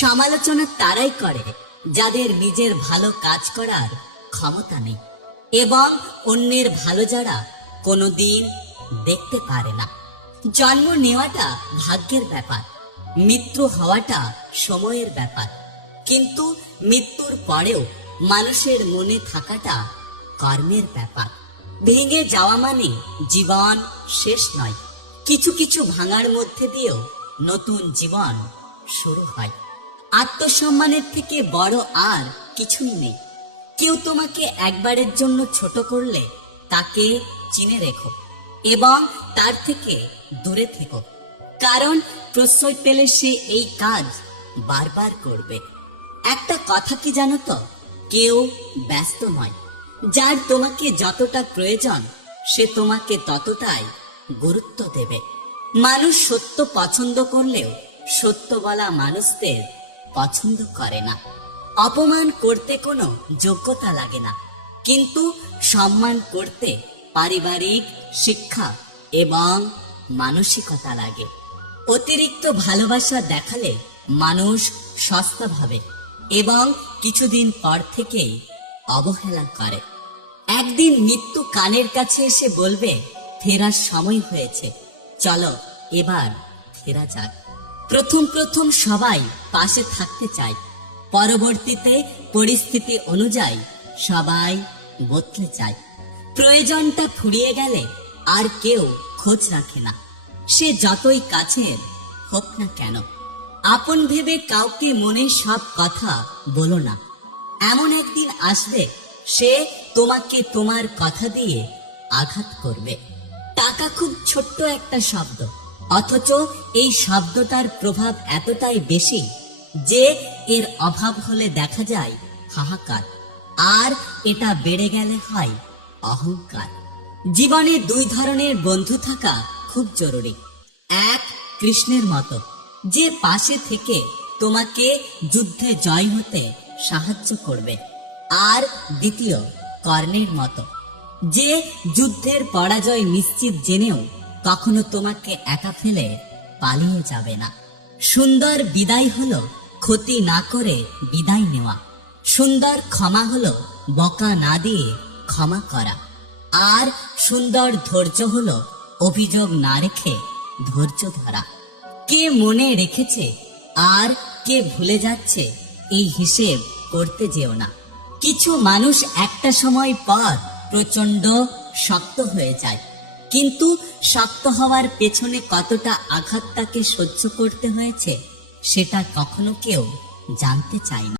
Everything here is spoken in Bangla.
সমালোচনা তারাই করে, যাদের নিজের ভালো কাজ করার ক্ষমতা নেই। এবং অন্যের ভালো যারা কোনোদিন দেখতে পারে না। জন্ম নেওয়াটা ভাগ্যের ব্যাপার, মৃত্যু হওয়াটা সময়ের ব্যাপার। কিন্তু মৃত্যুর পরেও মানুষের মনে থাকাটা কর্মের ব্যাপার। ভেঙে যাওয়া মানে জীবন শেষ নয়। কিছু কিছু ভাঙার মধ্যে দিয়েও নতুন জীবন শুরু হয়। আত্মসম্মানের থেকে বড় আর কিছুই নেই। কেউ তোমাকে একবারের জন্য ছোট করলে তাকে চিনে রেখো এবং তার থেকে দূরে থেকো। কারণ প্রশ্রয় পেলে সে এই কাজ বারবার করবে। একটা কথা কি জানো তো? কেউ ব্যস্ত নয়। যার তোমাকে যতটা প্রয়োজন, সে তোমাকে ততটাই গুরুত্ব দেবে। মানুষ সত্য পছন্দ করলেও সত্য বলা মানুষদের পছন্দ করে না। অপমান করতে কোনো যোগ্যতা লাগে না। কিন্তু সম্মান করতে পারিবারিক শিক্ষা এবং মানসিকতা লাগে। অতিরিক্ত ভালোবাসা দেখালে মানুষ সস্তা ভাবে এবং কিছুদিন পর থেকেই অবহেলা করে। একদিন মৃত্যু কানের কাছে এসে বলবে, ফেরার সময় হয়েছে। চলো এবার ফেরা যাক। প্রথম প্রথম সবাই পাশে থাকতে চায়। পরবর্তীতে পরিস্থিতি অনুযায়ী সবাই বদলে যায়। প্রয়োজনটা ফুরিয়ে গেলে আর কেউ খোঁজ রাখে না। সে যতই কাছের হোক না কেন। আপন ভেবে কাউকে মনে সব কথা বলো না। এমন একদিন আসবে, সে তোমাকে তোমার কথা দিয়ে আঘাত করবে। টাকা খুব ছোট্ট একটা শব্দ। অথচ এই শব্দটার প্রভাব এতটাই বেশি যে এর অভাব হলে দেখা যায় হাহাকার। আর এটা বেড়ে গেলে হয় অহংকার। জীবনে দুই ধরনের বন্ধু থাকা খুব জরুরি। এক কৃষ্ণের মতো, যে পাশে থেকে তোমাকে যুদ্ধে জয় হতে সাহায্য করবে। আর দ্বিতীয়, কর্ণের মতো, যে যুদ্ধের পরাজয় নিশ্চিত জেনেও কখনো তোমাকে একা ফেলে পালিয়ে যাবে না। সুন্দর বিদায় হলো ক্ষতি না করে বিদায় নেওয়া। সুন্দর ক্ষমা হলো বকা না দিয়ে ক্ষমা করা। আর সুন্দর ধৈর্য হলো অভিযোগ না রেখে ধৈর্য ধরা। কে মনে রেখেছে আর কে ভুলে যাচ্ছে এই হিসেব করতে যেও না। কিছু মানুষ একটা সময় পর প্রচণ্ড শক্ত হয়ে যায়। কিন্তু শক্ত হওয়ার পেছনে কতটা আঘাত তাকে সহ্য করতে হয়েছে, সেটা কখনো কেউ জানতে চায় না।